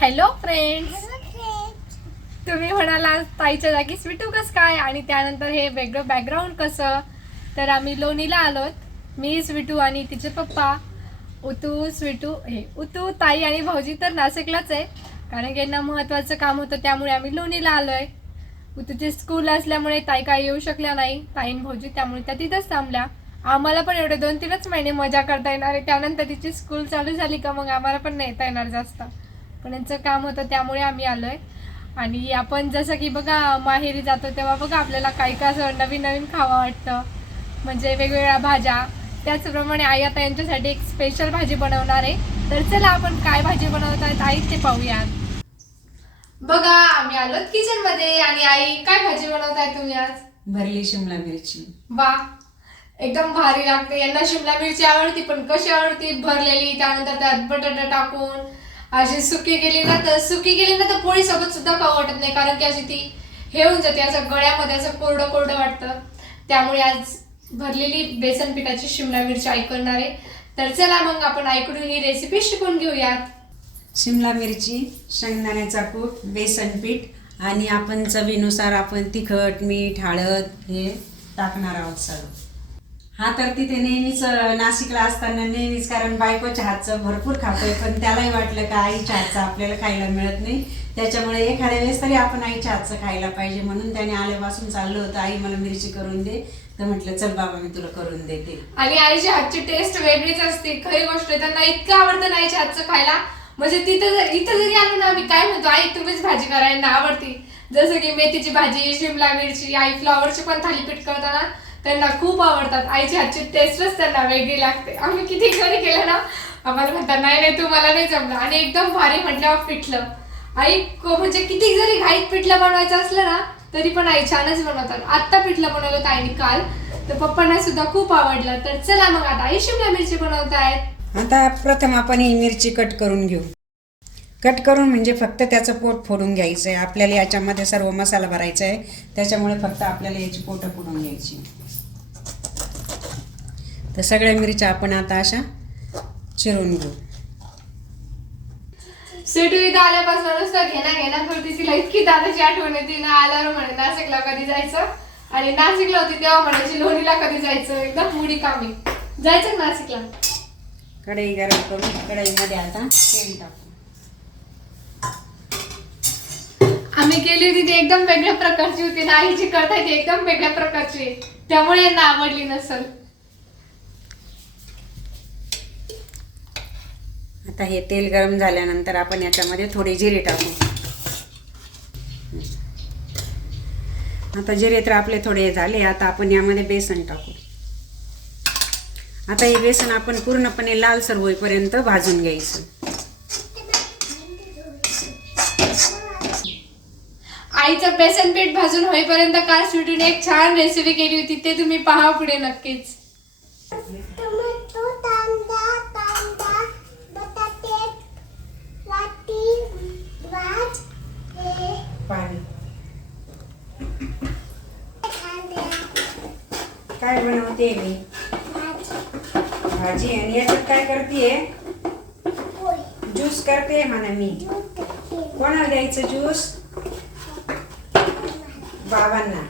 Hello friends. तुम्ही म्हणाला ताईच्या जागी स्वीटू कसं काय? आणि त्यानंतर हे वेगळं बॅकग्राऊंड कसं? तर आम्ही लोणीला आलोत. मी स्वीटू आणि तिचे पप्पा. उतू स्वीटू हे उतू ताई आणि भाऊजी तर नाशिकलाच आहे. कारण की यांना महत्त्वाचं काम होतं त्यामुळे आम्ही लोणीला आलो आहे उतूची स्कूल असल्यामुळे ताई काय येऊ शकल्या नाही. ताईन भाऊजी त्यामुळे त्या तिथंच थांबल्या. आम्हाला पण एवढे दोन तीनच महिने मजा करता येणार आहे. त्यानंतर तिची स्कूल चालू झाली का मग आम्हाला पण नेता येणार जास्त. पण यांचं काम होतं त्यामुळे आम्ही आलोय. आणि आपण जसं की बघा माहेरी जातो तेव्हा बघा आपल्याला काही काय असं नवीन नवीन खावं वाटतं. म्हणजे वेगवेगळ्या भाज्या. त्याचप्रमाणे आई आता यांच्यासाठी एक स्पेशल भाजी बनवणार आहे. तर चला आपण काय भाजी बनवत आहेत आई ते पाहूयात बघा आम्ही आलोत किचनमध्ये. आणि आई काय भाजी बनवताय तुम्ही आज? भरली शिमला मिरची. वा. एकदम भारी लागते. यांना शिमला मिरची आवडती पण कशी आवडती? भरलेली त्यानंतर त्यात बटाटा टाकून अशी सुकी गेली ना तर सुकी गेली ना तर पोळी सोबत सुद्धा खाऊ वाटत नाही कारण की अशी ती हे होऊन जाते असं गळ्यामध्ये असं कोरडं कोरडं वाटतं. त्यामुळे आज भरलेली बेसन पिठाची शिमला मिरची आई आहे. तर चला मग आपण ऐकडून ही रेसिपी शिकून घेऊयात. शिमला मिरची शेंगदाण्याचा कूट बेसन पीठ आणि आपण चवीनुसार आपण तिखट मीठ हळद हे टाकणार आहोत सर्व हा तर तिथे नेहमीच नाशिकला असताना नेहमीच कारण बायकोच्या हातचं भरपूर खातोय पण त्यालाही वाटलं का आईच्या हातचं आपल्याला खायला मिळत नाही. त्याच्यामुळे एखाद्या वेळेस तरी आपण आईच्या हातचं खायला पाहिजे म्हणून त्याने आल्यापासून चाललं होतं आई मला मिरची करून दे. तर म्हटलं चल बाबा मी तुला करून देते. आणि आईच्या हातची टेस्ट वेगळीच असते. खरी गोष्ट आहे त्यांना इतकं आवडतं आई आईच्या हातचं खायला. म्हणजे तिथं जर इथं जरी आलो ना आम्ही काय म्हणतो आई तुम्हीच भाजी करायला आवडती. जसं की मेथीची भाजी शिमला मिरची आई फ्लॉवरची पण थालीपीठ करताना त्यांना खूप आवडतात. आईची हातची टेस्टच त्यांना वेगळी लागते. आम्ही किती घरी केलं ना आम्हाला म्हणतात नाही नाही तुम्हाला नाही जमलं. आणि एकदम भारी म्हटल्यावर पिठलं आई म्हणजे किती जरी घाईत पिठलं बनवायचं असलं ना तरी पण आई छानच बनवतात. आत्ता पिठलं बनवलं होतं आईने काल. तर पप्पांना सुद्धा खूप आवडलं. तर चला मग आता आई शिमला मिरची बनवतायत. आता प्रथम आपण ही मिरची कट करून घेऊ. कट करून म्हणजे फक्त त्याचं पोट फोडून घ्यायचं आहे आपल्याला याच्यामध्ये सर्व मसाला भरायचा आहे त्याच्यामुळे फक्त आपल्याला याची पोटं फोडून घ्यायची. तर सगळ्या मिरच्या आपण आता अशा चिरून घेऊ. स्वीटू इथं आल्यापासून नुसतं घेण्या घेण्या करते तिला. इतकी दादाची आठवण येते. ना आल्यावर म्हणे नाशिकला कधी जायचं? आणि नाशिकला होती तेव्हा म्हणायची लोणीला कधी जायचं? एकदम मुडी कामी. जायचं नाशिकला? कढई गरम करून कढईमध्ये आता तेल टाकू. आम्ही गेली होती ती एकदम वेगळ्या प्रकारची होती ना आई जी करताय ती एकदम वेगळ्या प्रकारची. त्यामुळे यांना आवडली नसल. आता हे तेल गरम झाल्यानंतर आपण याच्यामध्ये थोडे जिरे टाकू. आता जिरे तर आपले थोडे झाले आता आपण यामध्ये बेसन टाकू. आता हे बेसन आपण पूर्णपणे लालसर होईपर्यंत भाजून घ्यायचं. आईचं बेसन पीठ भाजून होईपर्यंत काल स्वीटूने एक छान रेसिपी केली होती ते तुम्ही पहा पुढे नक्कीच. काय बनवते मी? भाजी. आणि याच्यात काय करते? ज्यूस करते म्हणा मी. कोणाला द्यायचं ज्यूस? बाबांना.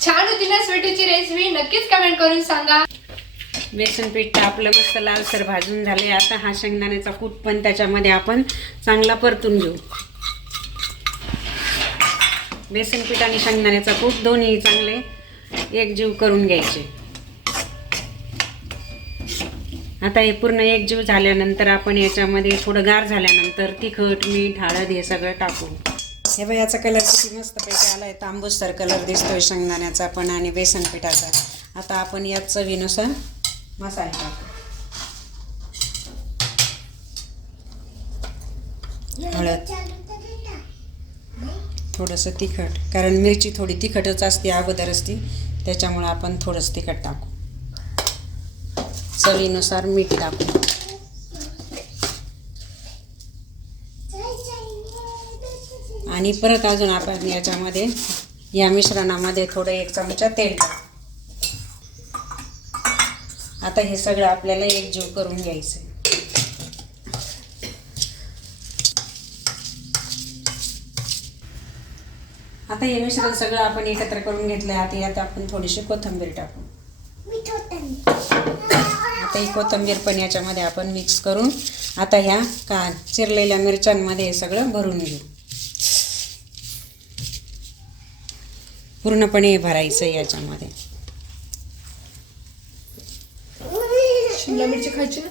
छान होती ना स्वीटूची रेसिपी नक्कीच कमेंट करून सांगा. बेसन पीठ आपलं मस्त लालसर भाजून झाले आता हा शेंगदाण्याचा कूट पण त्याच्यामध्ये आपण चांगला परतून घेऊ. बेसन पीठ आणि शेंगदाण्याचा कूट दोन्ही चांगले एकजीव करून घ्यायचे. आता हे पूर्ण एकजीव झाल्यानंतर आपण याच्यामध्ये थोडं गार झाल्यानंतर तिखट मीठ हळद हे सगळं टाकू. हे बघा याचा कलर किती मस्तपैकी आला आहे तांबूसर कलर दिसतोय शेंगदाण्याचा पण आणि बेसन पिठाचा. आता आपण यात चवीनुसार मसाले टाकू. हळद. थोडंसं तिखट. कारण मिरची थोडी तिखटच असते अगोदर असते. त्याच्यामुळं आपण थोडंसं तिखट टाकू. चवीनुसार मीठ टाकू. आणि परत अजून आपण याच्यामध्ये या मिश्रणामध्ये थोडं एक चमचा तेल टाकू. आता हे सगळं आपल्याला एकजीव करून घ्यायचं आता हे मिश्रण सगळं आपण एकत्र करून घेतलं आता यात आपण थोडीशी कोथिंबीर टाकू. आता ही कोथिंबीर पण याच्यामध्ये आपण मिक्स करून आता ह्या का चिरलेल्या मिरच्यांमध्ये हे सगळं भरून घेऊ. पूर्णपणे हे भरायचं याच्यामध्ये. शिमला मिरची खायची ना?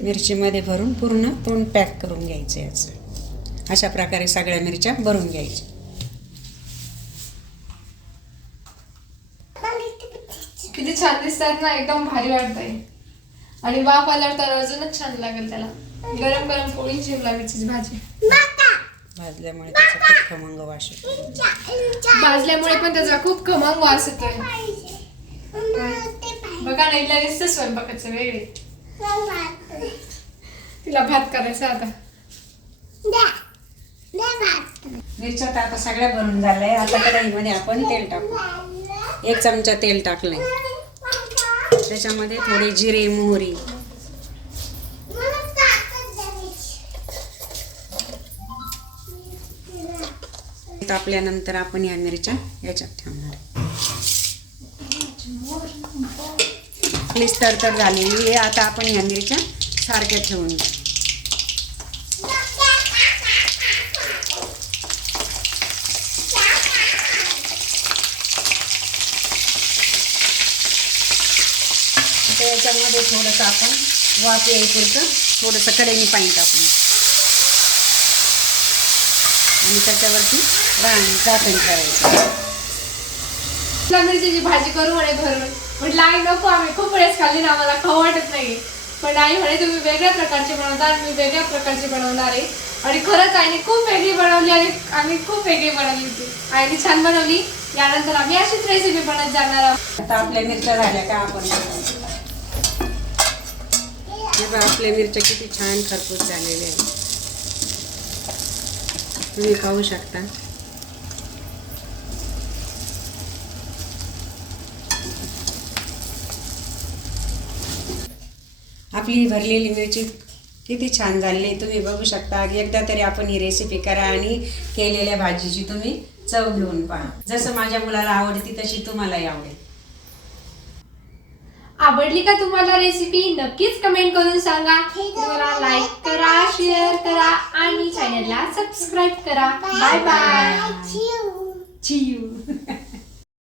मिरचीमध्ये भरून पूर्ण तोंड पॅक करून घ्यायचं याचं. अशा प्रकारे सगळ्या मिरच्या भरून घ्यायच्या मला इथे पण खायचं. किती छान दिसतात ना एकदम भारी वाटतंय आणि वाफ आल्यावर तर अजूनच छान लागेल त्याला. गरम गरम पोळी मिरचीची भाजी. बाका भाजल्यामुळे त्याचा खूप खमंग वास येतो. भाजल्यामुळे पण त्याचा खूप खमंग वास येतोय. बघा ना हिला दिसतं स्वयंपाकाचं वेगळे. तिला भात करायचा आता. मिरच्या तर आता सगळ्या भरून झाल्या. आता कढईमध्ये आपण तेल टाकू. एक चमचा तेल टाकलंय त्याच्यामध्ये थोडे जिरे मोहरी तापल्यानंतर आपण या मिरच्या याच्यात ठेवणार आहे. तर झालेली आहे आता आपण या मिरच्या सारख्या ठेवून घेऊ. आता याच्यामध्ये थोडंसं आपण वाफ यायपुरतं थोडंसं कडेने पाणी टाकून. आणि त्याच्यावरती रान झाकण करायचं. शिमला मिरचीची भाजी करू म्हणे भरून. म्हटलं आई नको आम्ही खूप वेळेस खाल्ली ना आम्हाला खाऊ वाटत नाही. पण आई म्हणे तुम्ही वेगळ्या प्रकारची बनवता मी वेगळ्या प्रकारची बनवणार आहे. आणि खरंच आईने खूप वेगळी बनवली आणि आम्ही खूप वेगळी बनवली होती. आईने छान बनवली. यानंतर आम्ही अशीच रेसिपी बनत जाणार आहोत. आता आपल्या मिरच्या झाल्या का आपण? हे बघा, आपल्या मिरच्या किती छान खरपूस झालेल्या आहेत. तुम्ही पाहू शकता. आपली भरलेली मिरची किती छान झालेली आहे. तुम्ही बघू शकता. एकदा तरी आपण ही रेसिपी करा आणि केलेल्या भाजीची तुम्ही चव घेऊन पहा. जसं माझ्या मुलाला आवडती तशी तुम्हालाही आवडेल. आवडली का तुम्हाला रेसिपी नक्कीच कमेंट करून सांगा. तुम्हाला लाईक करा शेअर करा आणि चॅनलला सबस्क्राईब करा. बाय बाय चिव ची यू